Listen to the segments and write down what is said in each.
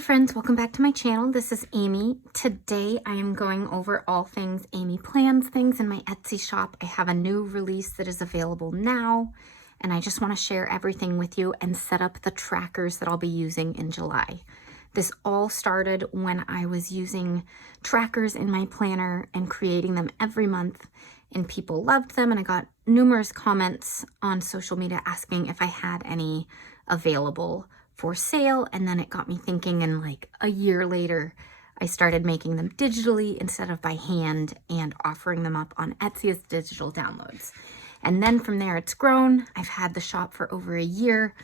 friends, welcome back to my channel. This is Amy. Today I am going over all things Amy plans things in my Etsy shop. I have a new release that is available now, and I just want to share everything with you and set up the trackers that I'll be using in July. This all started when I was using trackers in my planner and creating them every month, and people loved them, and I got numerous comments on social media asking if I had any available for sale. And then it got me thinking, and like a year later I started making them digitally instead of by hand and offering them up on Etsy as digital downloads. And then from there it's grown. I've had the shop for over a year,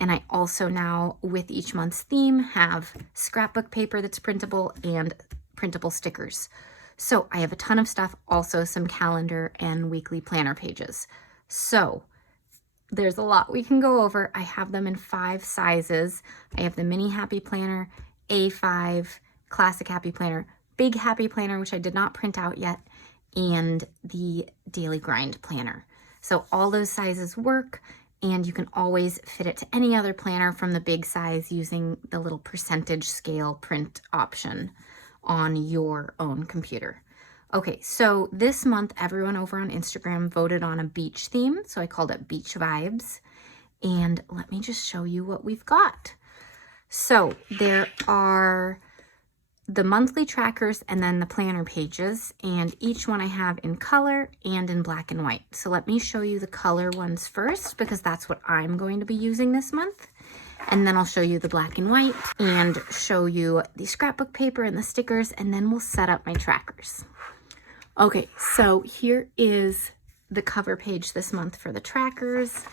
and I also now, with each month's theme, have scrapbook paper that's printable and printable stickers. So I have a ton of stuff, also some calendar and weekly planner pages. So there's a lot we can go over. I have them in 5 sizes. I have the mini happy planner, A5, classic happy planner, big happy planner, which I did not print out yet, and the daily grind planner. So all those sizes work, and you can always fit it to any other planner from the big size using the little percentage scale print option on your own computer. Okay, so this month, everyone over on Instagram voted on a beach theme, so I called it Beach Vibes. And let me just show you what we've got. So there are the monthly trackers and then the planner pages, and each one I have in color and in black and white. So let me show you the color ones first, because that's what I'm going to be using this month. And then I'll show you the black and white and show you the scrapbook paper and the stickers, and then we'll set up my trackers. Okay, so here is the cover page this month for the trackers,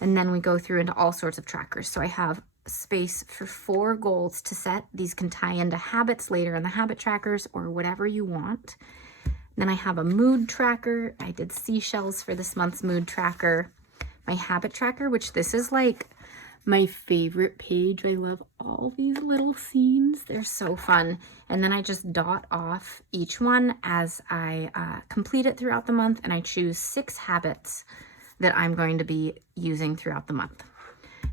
and then we go through into all sorts of trackers. So I have space for 4 goals to set. These can tie into habits later in the habit trackers or whatever you want. Then I have a mood tracker. I did seashells for this month's mood tracker. My habit tracker, which this is like my favorite page. I love all these little scenes. They're so fun. And then I just dot off each one as I complete it throughout the month, and I choose 6 habits that I'm going to be using throughout the month.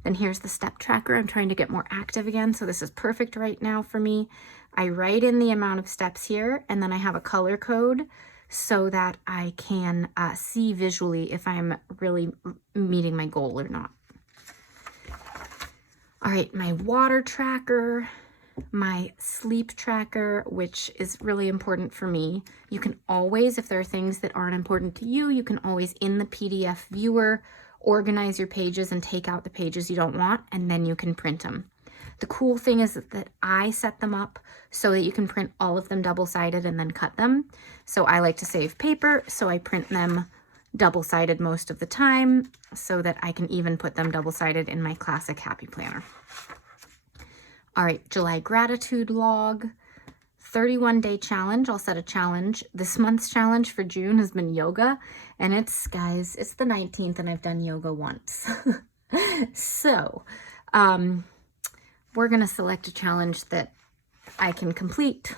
Then here's the step tracker. I'm trying to get more active again, so this is perfect right now for me. I write in the amount of steps here, and then I have a color code so that I can see visually if I'm really meeting my goal or not. All right, my water tracker, my sleep tracker, which is really important for me. You can always, if there are things that aren't important to you, you can always in the PDF viewer organize your pages and take out the pages you don't want, and then you can print them. The cool thing is that I set them up so that you can print all of them double-sided and then cut them. So I like to save paper, so I print them double-sided most of the time so that I can even put them double-sided in my classic happy planner. All right, July gratitude log, 31-day challenge. I'll set a challenge. This month's challenge for June has been yoga, and it's, guys, it's the 19th and I've done yoga once. So we're gonna select a challenge that I can complete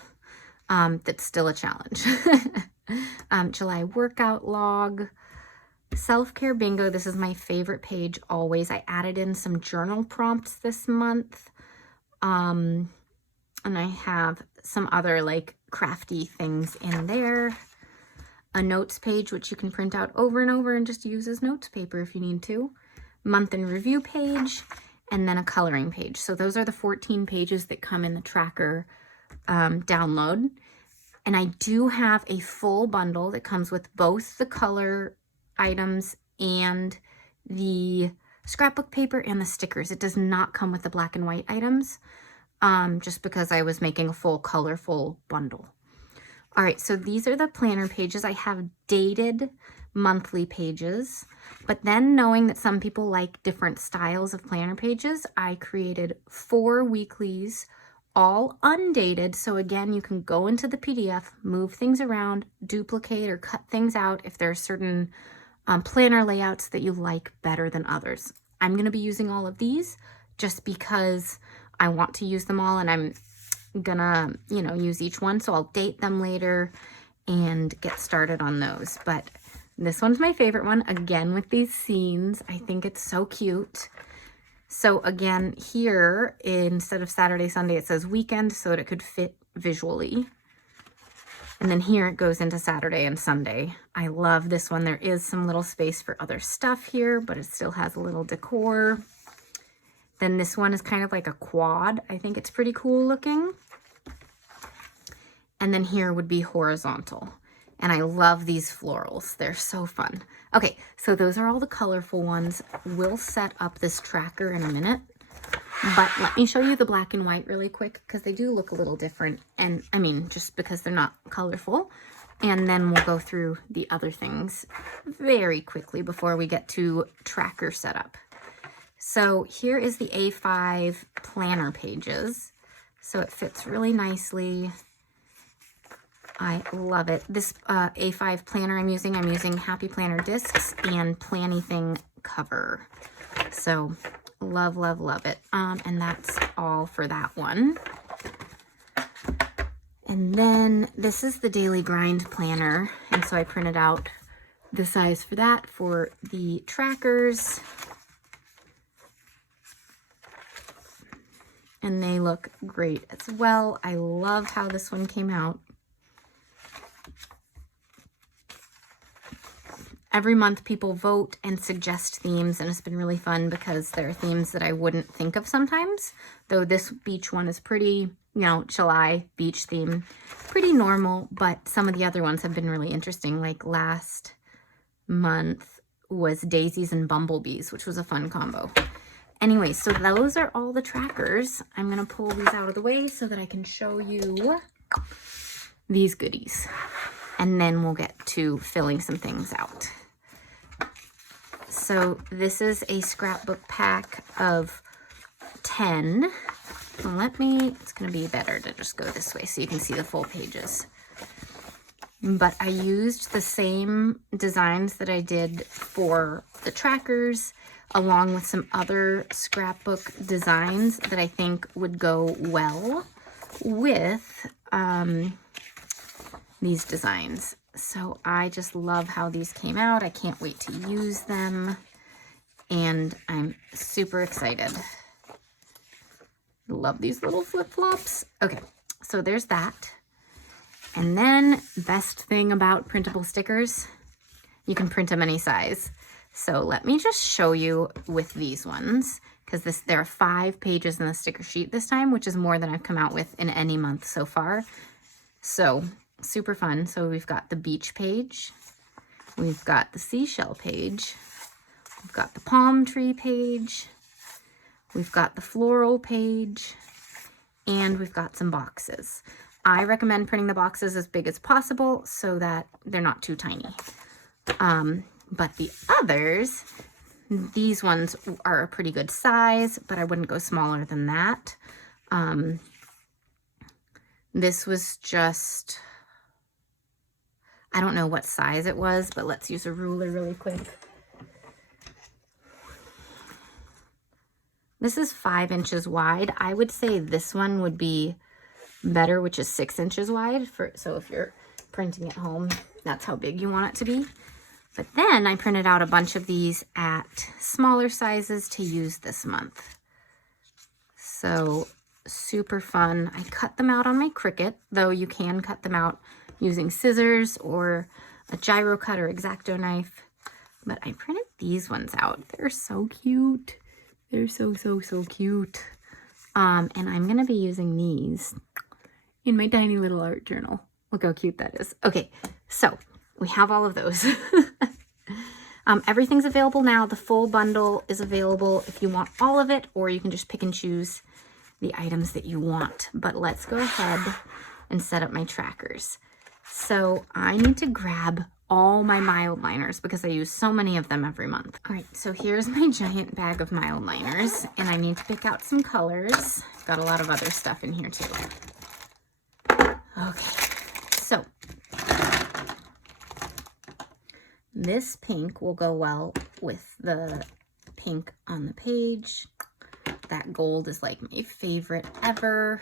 that's still a challenge. July workout log, self-care bingo. This is my favorite page always. I added in some journal prompts this month. And I have some other like crafty things in there. A notes page, which you can print out over and over and just use as notes paper if you need to. Month in review page, and then a coloring page. So those are the 14 pages that come in the tracker download. And I do have a full bundle that comes with both the color items and the scrapbook paper and the stickers. It does not come with the black and white items, just because I was making a full colorful bundle. All right, so these are the planner pages. I have dated monthly pages, but then knowing that some people like different styles of planner pages, I created 4 weeklies, all undated. So again, you can go into the PDF, move things around, duplicate or cut things out if there are certain planner layouts that you like better than others. I'm going to be using all of these just because I want to use them all, and I'm gonna, use each one. So I'll date them later and get started on those. But this one's my favorite one, again, with these scenes. I think it's so cute. So again, here, instead of Saturday, Sunday, it says weekend so that it could fit visually. And then here it goes into Saturday and Sunday. I love this one. There is some little space for other stuff here, but it still has a little decor. Then this one is kind of like a quad. I think it's pretty cool looking. And then here would be horizontal. And I love these florals. They're so fun. Okay, so those are all the colorful ones. We'll set up this tracker in a minute. But let me show you the black and white really quick because they do look a little different. And I mean, just because they're not colorful. And then we'll go through the other things very quickly before we get to tracker setup. So here is the A5 planner pages. So it fits really nicely. I love it. This A5 planner I'm using Happy Planner discs and Plannything cover. So love, love, love it. And that's all for that one. And then this is the Daily Grind planner. And so I printed out the size for that for the trackers. And they look great as well. I love how this one came out. Every month people vote and suggest themes, and it's been really fun because there are themes that I wouldn't think of sometimes. Though this beach one is pretty, you know, July beach theme, pretty normal, but some of the other ones have been really interesting. Like last month was daisies and bumblebees, which was a fun combo. Anyway, so those are all the trackers. I'm gonna pull these out of the way so that I can show you these goodies. And then we'll get to filling some things out. So this is a scrapbook pack of 10. It's gonna be better to just go this way so you can see the full pages. But I used the same designs that I did for the trackers, along with some other scrapbook designs that I think would go well with these designs. So I just love how these came out. I can't wait to use them. And I'm super excited. Love these little flip-flops. Okay, so there's that. And then best thing about printable stickers, you can print them any size. So let me just show you with these ones, because there are 5 pages in the sticker sheet this time, which is more than I've come out with in any month so far. So super fun. So we've got the beach page, we've got the seashell page, we've got the palm tree page, we've got the floral page, and we've got some boxes. I recommend printing the boxes as big as possible so that they're not too tiny. But the others, these ones are a pretty good size, but I wouldn't go smaller than that. This was just, I don't know what size it was, but let's use a ruler really quick. This is 5 inches wide. I would say this one would be better, which is 6 inches wide. So if you're printing at home, that's how big you want it to be. But then I printed out a bunch of these at smaller sizes to use this month. So super fun. I cut them out on my Cricut, though you can cut them out using scissors or a gyro cut or X-Acto knife. But I printed these ones out. They're so cute. They're so, so, so cute. And I'm going to be using these in my tiny little art journal. Look how cute that is. Okay, so we have all of those. Everything's available now. The full bundle is available if you want all of it, or you can just pick and choose the items that you want. But let's go ahead and set up my trackers. So I need to grab all my mild liners because I use so many of them every month. All right, so here's my giant bag of mild liners, and I need to pick out some colors. Got a lot of other stuff in here too. Okay, so this pink will go well with the pink on the page. That gold is like my favorite ever.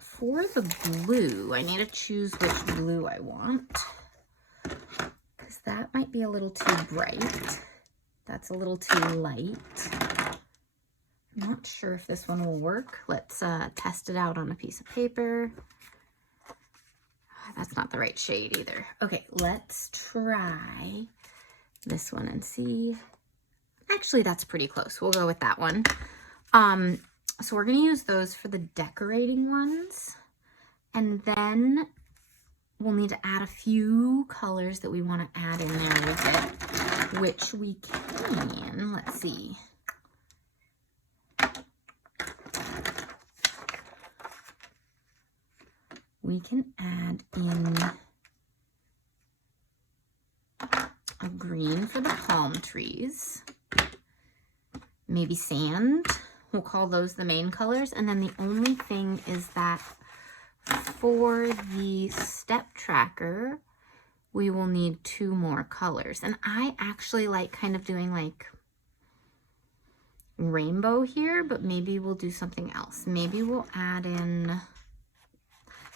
For the blue, I need to choose which blue I want, because that might be a little too bright. That's a little too light. Not sure if this one will work. Let's test it out on a piece of paper. That's not the right shade either. Okay, let's try this one and see. Actually, that's pretty close. We'll go with that one. So we're going to use those for the decorating ones. And then we'll need to add a few colors that we want to add in there with it, which we can, let's see. We can add in a green for the palm trees, maybe sand. We'll call those the main colors. And then the only thing is that for the step tracker, we will need 2 more colors. And I actually like kind of doing like rainbow here, but maybe we'll do something else. Maybe we'll add in,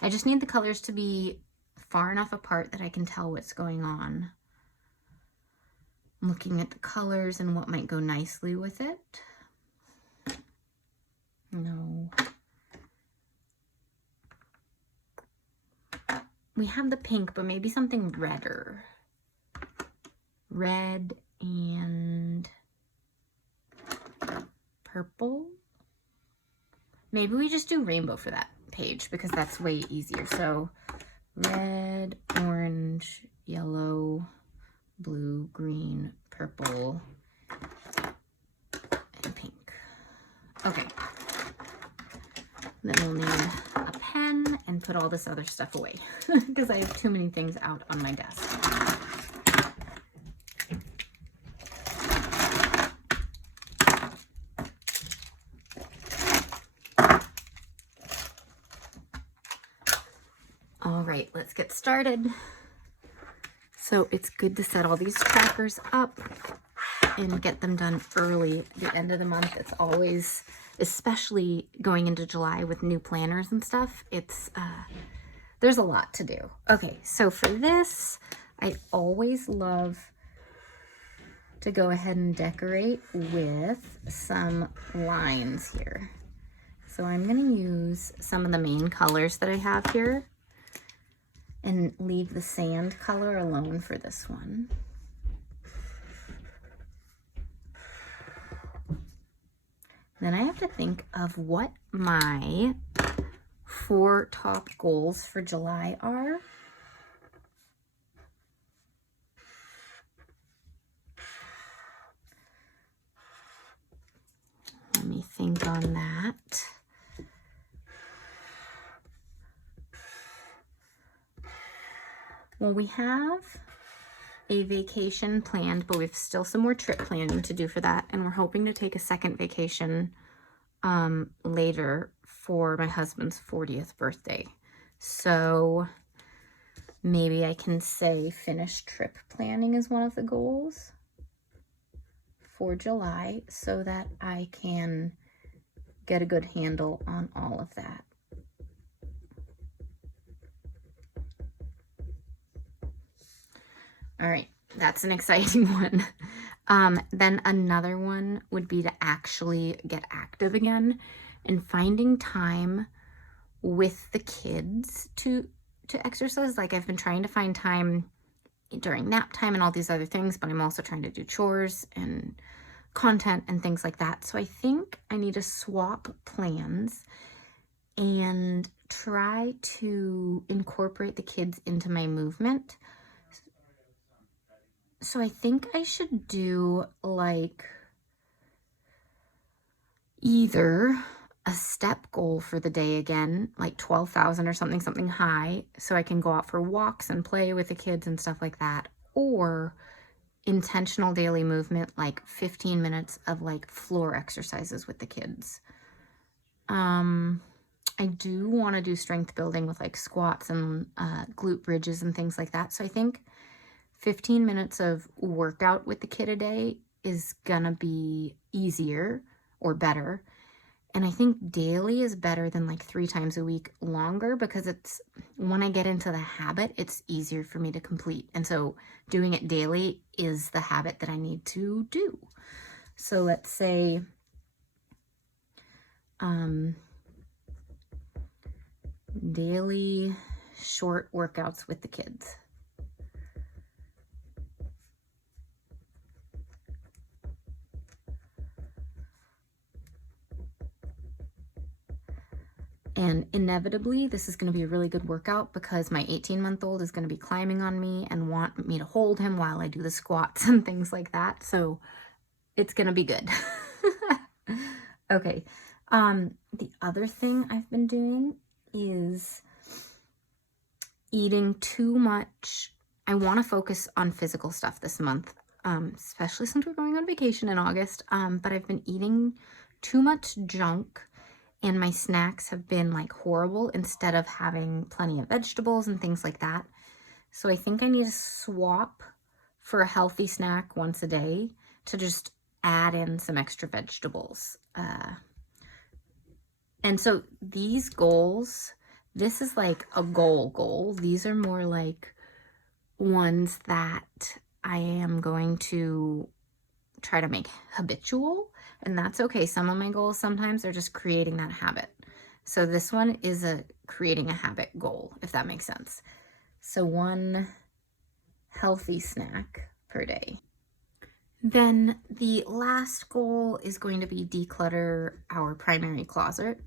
I just need the colors to be far enough apart that I can tell what's going on. I'm looking at the colors and what might go nicely with it. No. We have the pink, but maybe something redder. Red and purple. Maybe we just do rainbow for that page because that's way easier. So red, orange, yellow, blue, green, purple, and pink. Okay. Then we'll need a pen and put all this other stuff away because I have too many things out on my desk. All right, let's get started. So it's good to set all these trackers up and get them done early. The end of the month, it's always, especially going into July with new planners and stuff, it's there's a lot to do. Okay, so for this, I always love to go ahead and decorate with some lines here. So I'm gonna use some of the main colors that I have here and leave the sand color alone for this one. Then I have to think of what my 4 top goals for July are. Let me think on that. Well, we have a vacation planned, but we have still some more trip planning to do for that. And we're hoping to take a second vacation later for my husband's 40th birthday. So maybe I can say finish trip planning is one of the goals for July so that I can get a good handle on all of that. All right, that's an exciting one. Then another one would be to actually get active again and finding time with the kids to exercise. Like I've been trying to find time during nap time and all these other things, but I'm also trying to do chores and content and things like that. So I think I need to swap plans and try to incorporate the kids into my movement. So I think I should do like either a step goal for the day again, like 12,000 or something high, so I can go out for walks and play with the kids and stuff like that, or intentional daily movement, like 15 minutes of like floor exercises with the kids. I do want to do strength building with like squats and glute bridges and things like that. So I think 15 minutes of workout with the kid a day is gonna be easier or better. And I think daily is better than like 3 times a week longer because it's, when I get into the habit, it's easier for me to complete. And so doing it daily is the habit that I need to do. So let's say daily short workouts with the kids. And inevitably, this is going to be a really good workout because my 18-month-old is going to be climbing on me and want me to hold him while I do the squats and things like that. So it's going to be good. Okay. The other thing I've been doing is eating too much. I want to focus on physical stuff this month, especially since we're going on vacation in August. But I've been eating too much junk, and my snacks have been like horrible instead of having plenty of vegetables and things like that. So I think I need to swap for a healthy snack once a day to just add in some extra vegetables. And so these goals, this is like a goal. These are more like ones that I am going to try to make habitual, and that's okay. Some of my goals sometimes are just creating that habit. So this one is a creating a habit goal, if that makes sense. So one healthy snack per day. Then the last goal is going to be declutter our primary closet.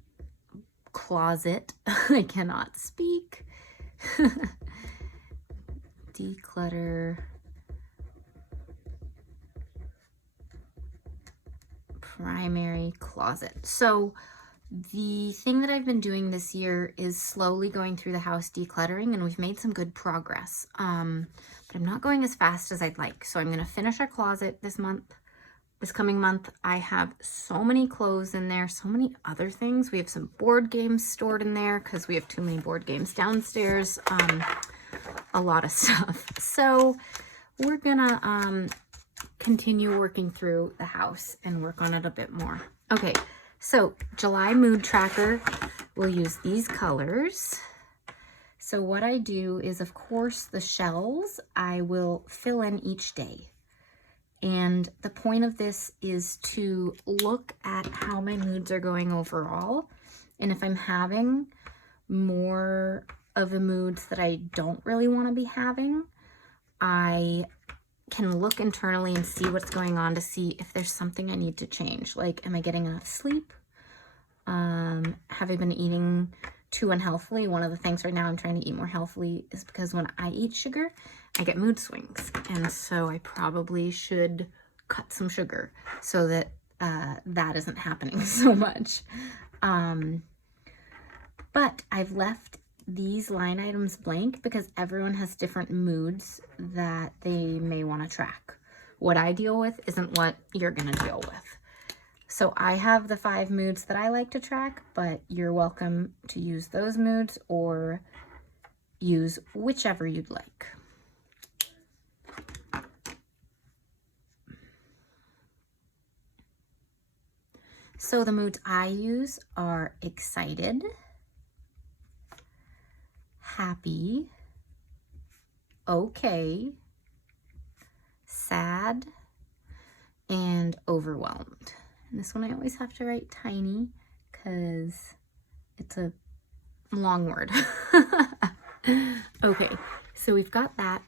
I cannot speak. Declutter primary closet. So the thing that I've been doing this year is slowly going through the house decluttering, and we've made some good progress. But I'm not going as fast as I'd like. So I'm going to finish our closet this coming month. I have so many clothes in there, so many other things. We have some board games stored in there because we have too many board games downstairs. A lot of stuff. So we're gonna continue working through the house and work on it a bit more. Okay, so July mood tracker, we'll use these colors. So what I do is, of course, the shells I will fill in each day. And the point of this is to look at how my moods are going overall. And if I'm having more of the moods that I don't really want to be having, I can look internally and see what's going on to see if there's something I need to change. Like, am I getting enough sleep? Have I been eating too unhealthily? One of the things right now I'm trying to eat more healthily is because when I eat sugar, I get mood swings. And so I probably should cut some sugar so that that isn't happening so much. But I've left these line items blank because everyone has different moods that they may want to track. What I deal with isn't what you're going to deal with. So I have the 5 moods that I like to track, but you're welcome to use those moods or use whichever you'd like. So the moods I use are excited, happy, okay, sad, and overwhelmed. And this one I always have to write tiny because it's a long word. Okay, so we've got that.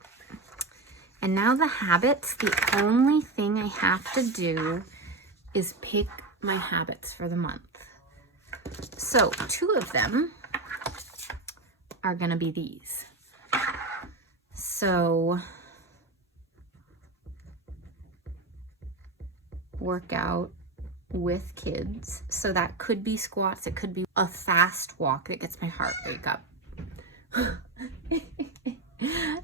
And now the habits, the only thing I have to do is pick my habits for the month. So 2 of them are going to be these. So workout with kids. So that could be squats. It could be a fast walk that gets my heart rate up.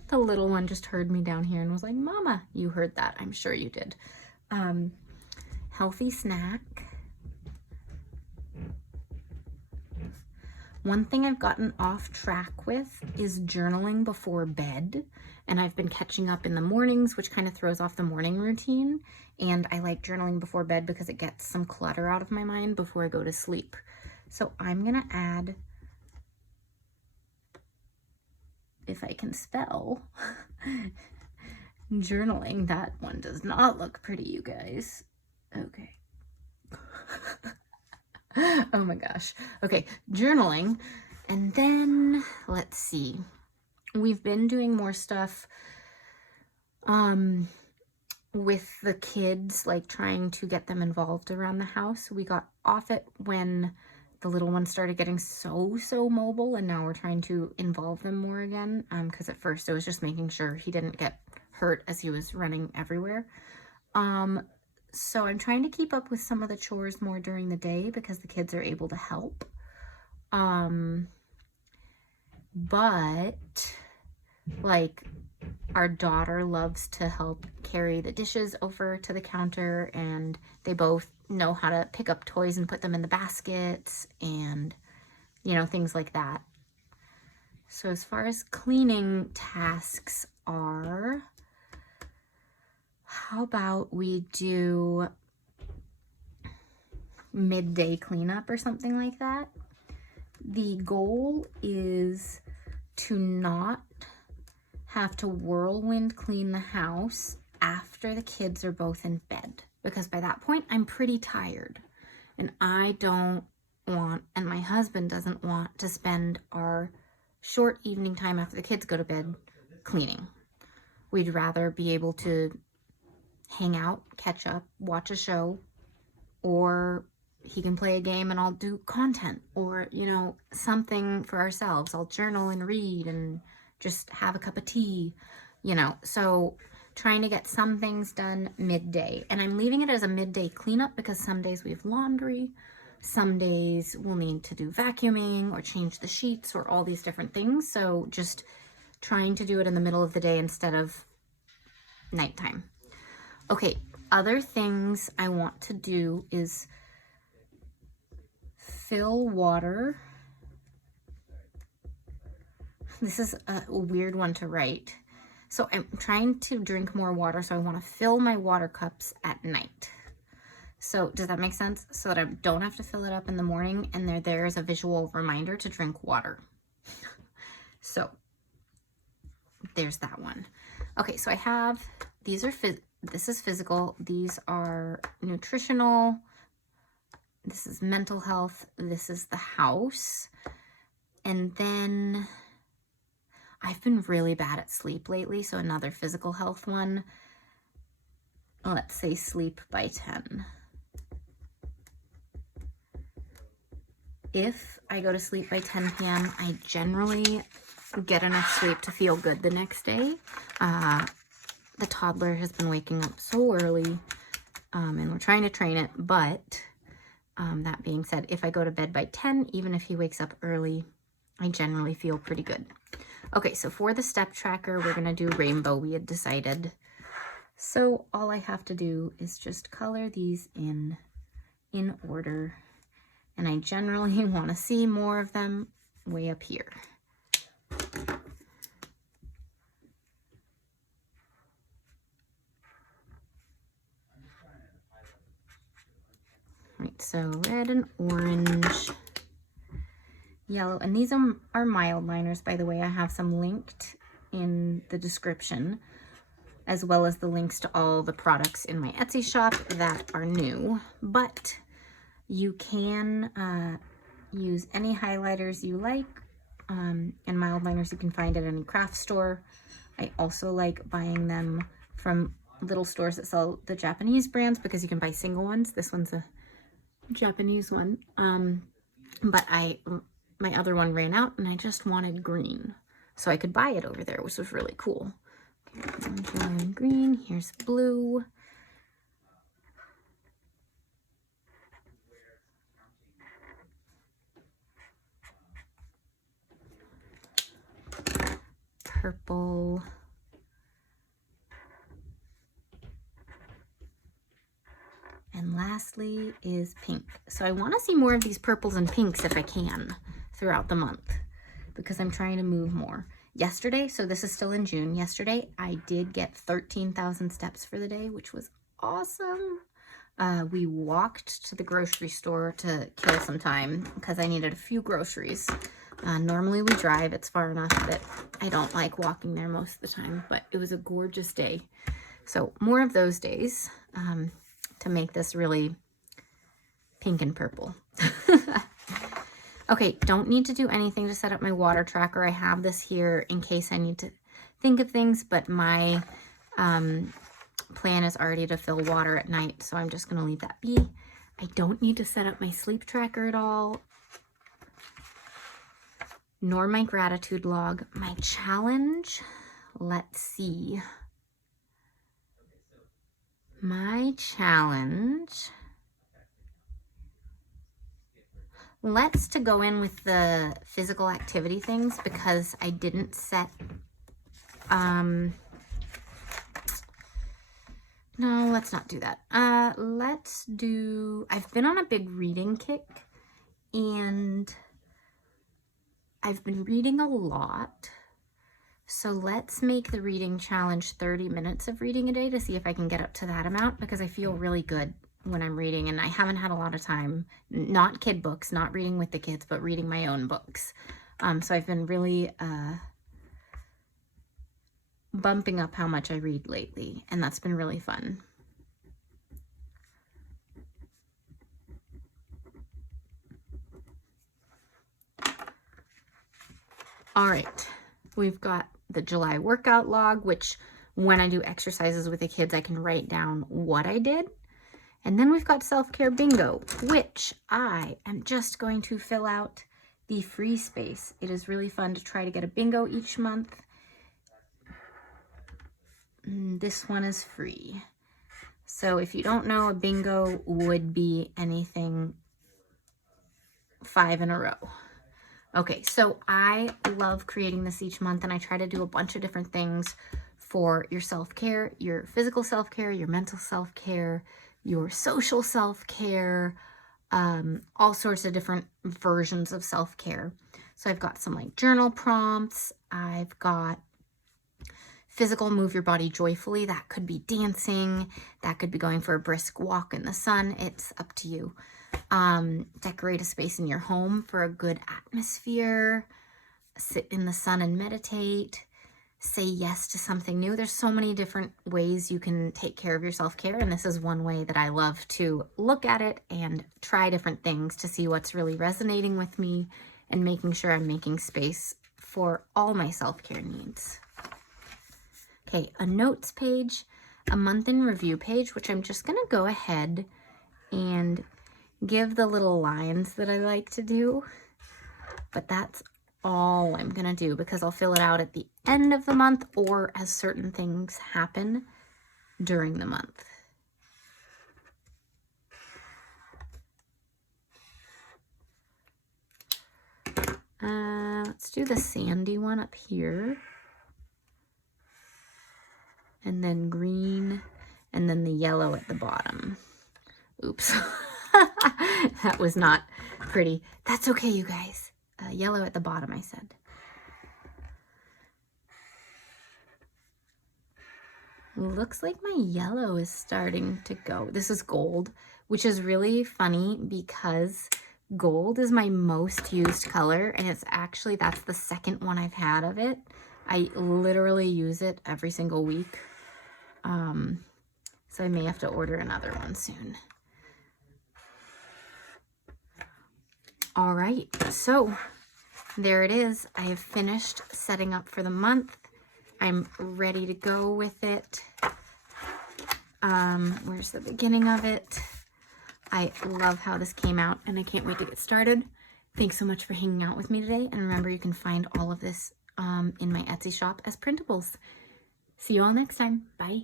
The little one just heard me down here and was like, Mama, you heard that. I'm sure you did. Healthy snack. One thing I've gotten off track with is journaling before bed, and I've been catching up in the mornings, which kind of throws off the morning routine. And I like journaling before bed because it gets some clutter out of my mind before I go to sleep. So I'm gonna add, if I can spell, journaling. That one does not look pretty, you guys. Okay. Oh my gosh. Okay, journaling. And then let's see. We've been doing more stuff with the kids, like trying to get them involved around the house. We got off it when the little one started getting so mobile, and now we're trying to involve them more again, because at first it was just making sure he didn't get hurt as he was running everywhere. So I'm trying to keep up with some of the chores more during the day because the kids are able to help. But like our daughter loves to help carry the dishes over to the counter, and they both know how to pick up toys and put them in the baskets and, you know, things like that. So as far as cleaning tasks are, how about we do midday cleanup or something like that? The goal is to not have to whirlwind clean the house after the kids are both in bed, because by that point I'm pretty tired, and I don't want, and my husband doesn't want, to spend our short evening time after the kids go to bed cleaning. We'd rather be able to hang out, catch up, watch a show, or he can play a game and I'll do content, or, you know, something for ourselves. I'll journal and read and just have a cup of tea, you know. So trying to get some things done midday, and I'm leaving it as a midday cleanup because some days we have laundry, some days we'll need to do vacuuming or change the sheets or all these different things. So just trying to do it in the middle of the day instead of nighttime. Okay, other things I want to do is fill water. This is a weird one to write. So I'm trying to drink more water, so I want to fill my water cups at night. So does that make sense? So that I don't have to fill it up in the morning, and they're there as a visual reminder to drink water. So there's that one. Okay, so I have, these are, this is physical, these are nutritional, this is mental health, this is the house, and then I've been really bad at sleep lately, so another physical health one. Let's say sleep by 10. If I go to sleep by 10 p.m., I generally get enough sleep to feel good the next day. The toddler has been waking up so early, and we're trying to train it, but that being said, if I go to bed by 10, even if he wakes up early, I generally feel pretty good. Okay, so for the step tracker, we're gonna do rainbow, we had decided. So all I have to do is just color these in order, and I generally wanna see more of them way up here. Right, so red and orange, yellow, and these are mild liners, by the way. I have some linked in the description, as well as the links to all the products in my Etsy shop that are new. But you can use any highlighters you like, and mild liners you can find at any craft store. I also like buying them from little stores that sell the Japanese brands because you can buy single ones. This one's a Japanese one, but my other one ran out and I just wanted green, so I could buy it over there, which was really cool. Okay, orange, yellow, and green. Here's blue. Purple. And lastly is pink. So I want to see more of these purples and pinks if I can throughout the month, because I'm trying to move more. Yesterday, so this is still in June, yesterday I did get 13,000 steps for the day, which was awesome. We walked to the grocery store to kill some time because I needed a few groceries. Normally we drive, it's far enough that I don't like walking there most of the time, but it was a gorgeous day. So more of those days to make this really pink and purple. Okay, don't need to do anything to set up my water tracker. I have this here in case I need to think of things, but my plan is already to fill water at night, so I'm just going to leave that be. I don't need to set up my sleep tracker at all, nor my gratitude log. My challenge, let's see. My challenge, let's to go in with the physical activity things because I didn't set, no, let's not do that. Let's do, I've been on a big reading kick and I've been reading a lot. So let's make the reading challenge 30 minutes of reading a day to see if I can get up to that amount because I feel really good when I'm reading and I haven't had a lot of time, not kid books, not reading with the kids, but reading my own books. So I've been really bumping up how much I read lately, and that's been really fun. All right, we've got the July workout log, which when I do exercises with the kids, I can write down what I did. And then we've got self-care bingo, which I am just going to fill out the free space. It is really fun to try to get a bingo each month. This one is free. So if you don't know, a bingo would be anything 5 in a row. Okay, so I love creating this each month, and I try to do a bunch of different things for your self-care, your physical self-care, your mental self-care, your social self-care, all sorts of different versions of self-care. So I've got some like journal prompts. I've got physical, move your body joyfully. That could be dancing. That could be going for a brisk walk in the sun. It's up to you. Decorate a space in your home for a good atmosphere. Sit in the sun and meditate. Say yes to something new. There's so many different ways you can take care of your self-care, and this is one way that I love to look at it and try different things to see what's really resonating with me and making sure I'm making space for all my self-care needs. Okay, a notes page, a month in review page, which I'm just gonna go ahead and give the little lines that I like to do, but that's all I'm gonna do because I'll fill it out at the end of the month or as certain things happen during the month. Let's do the sandy one up here, and then green, and then the yellow at the bottom. Oops. That was not pretty. That's okay, you guys. Yellow at the bottom, I said. Looks like my yellow is starting to go. This is gold, which is really funny because gold is my most used color, and it's actually, that's the second one I've had of it. I literally use it every single week. So I may have to order another one soon. All right, so there it is. I have finished setting up for the month. I'm ready to go with it. Where's the beginning of it? I love how this came out, and I can't wait to get started. Thanks so much for hanging out with me today. And remember, you can find all of this in my Etsy shop as printables. See you all next time. Bye.